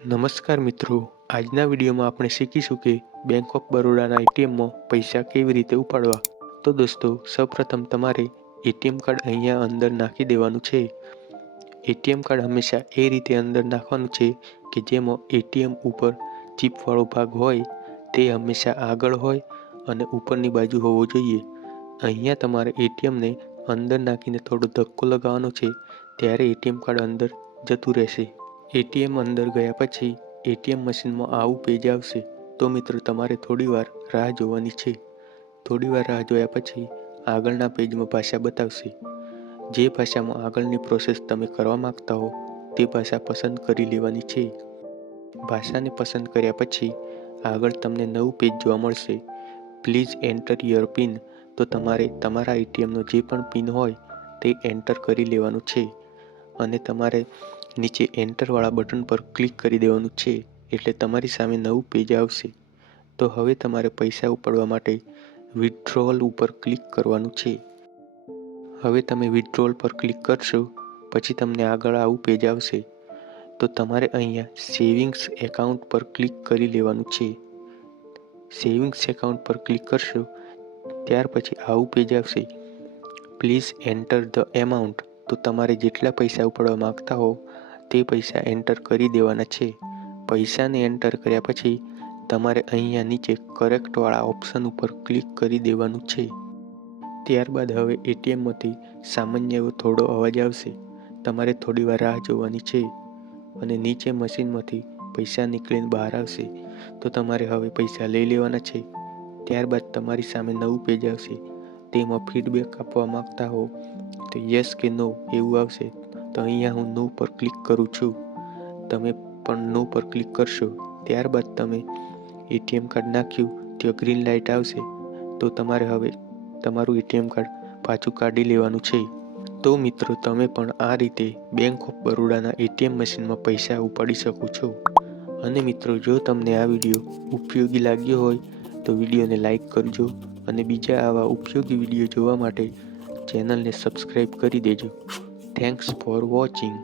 નમસ્કાર મિત્રો, આજના વિડીયોમાં આપણે શીખીશું કે બેંક ઓફ બરોડાના એટીએમમાં પૈસા કેવી રીતે ઉપાડવા। તો દોસ્તો, સૌપ્રથમ તમારે એટીએમ કાર્ડ અહીંયા અંદર નાખી દેવાનું છે। એટીએમ કાર્ડ હંમેશા એ રીતે અંદર નાખવાનું છે કે જેમાં એટીએમ ઉપર ચિપવાળો ભાગ હોય તે હંમેશા આગળ હોય અને ઉપરની બાજુ હોવો જોઈએ। અહીંયા તમારે એટીએમને અંદર નાખીને થોડો ધક્કો લગાવવાનો છે, ત્યારે એટીએમ કાર્ડ અંદર જતું રહેશે। એટીએમ અંદર ગયા પછી એટીએમ મશીનમાં આવું પેજ આવશે। તો મિત્રો, તમારે થોડીવાર રાહ જોવાની છે। થોડીવાર રાહ જોયા પછી આગળના પેજમાં ભાષા બતાવશે। જે ભાષામાં આગળની પ્રોસેસ તમે કરવા માંગતા હો તે ભાષા પસંદ કરી લેવાની છે। ભાષાને પસંદ કર્યા પછી આગળ તમને નવું પેજ જોવા મળશે। Please enter your pin. તો તમારે તમારા એટીએમનો જે પણ પિન હોય તે એન્ટર કરી લેવાનું છે અને તમારે નીચે એન્ટરવાળા બટન પર ક્લિક કરી દેવાનું છે, એટલે તમારી સામે નવું પેજ આવશે। તો હવે તમારે પૈસા ઉપાડવા માટે વિથડ્રોઅલ ઉપર ક્લિક કરવાનું છે। હવે તમે વિથડ્રોઅલ પર ક્લિક કરશો પછી તમને આગળ આવું પેજ આવશે। તો તમારે અહીંયા સેવિંગ્સ એકાઉન્ટ પર ક્લિક કરી લેવાનું છે। સેવિંગ્સ એકાઉન્ટ પર ક્લિક કરશો ત્યાર પછી આવું પેજ આવશે। Please enter the amount. તો તમારે જેટલા પૈસા ઉપાડવા માંગતા હો તે પૈસા એન્ટર કરી દેવાના છે। પૈસાને એન્ટર કર્યા પછી તમારે અહીંયા નીચે કરેક્ટવાળા ઓપ્શન ઉપર ક્લિક કરી દેવાનું છે। ત્યારબાદ હવે એટીએમમાંથી સામાન્ય એવો થોડો અવાજ આવશે। તમારે થોડીવાર રાહ જોવાની છે અને નીચે મશીનમાંથી પૈસા નીકળીને બહાર આવશે। તો તમારે હવે પૈસા લઈ લેવાના છે। ત્યારબાદ તમારી સામે નવું પેજ આવશે। તેમાં ફીડબેક આપવા માંગતા હો તો યસ કે નો એવું આવશે। તો અહીંયા હું નો પર ક્લિક કરું છું। તમે પણ નો પર ક્લિક કરશો ત્યારબાદ તમે એટીએમ કાર્ડ નાખ્યું ત્યાં ગ્રીન લાઇટ આવશે। તો તમારે હવે તમારું એટીએમ કાર્ડ પાછું કાઢી લેવાનું છે। તો મિત્રો, તમે પણ આ રીતે બેંક ઓફ બરોડાના એટીએમ મશીનમાં પૈસા ઉપાડી શકો છો। અને મિત્રો, જો તમને આ વિડીયો ઉપયોગી લાગ્યો હોય તો વિડીયોને લાઈક કરજો અને બીજા આવા ઉપયોગી વિડીયો જોવા માટે ચેનલને સબસ્ક્રાઈબ કરી દેજો। Thanks for watching.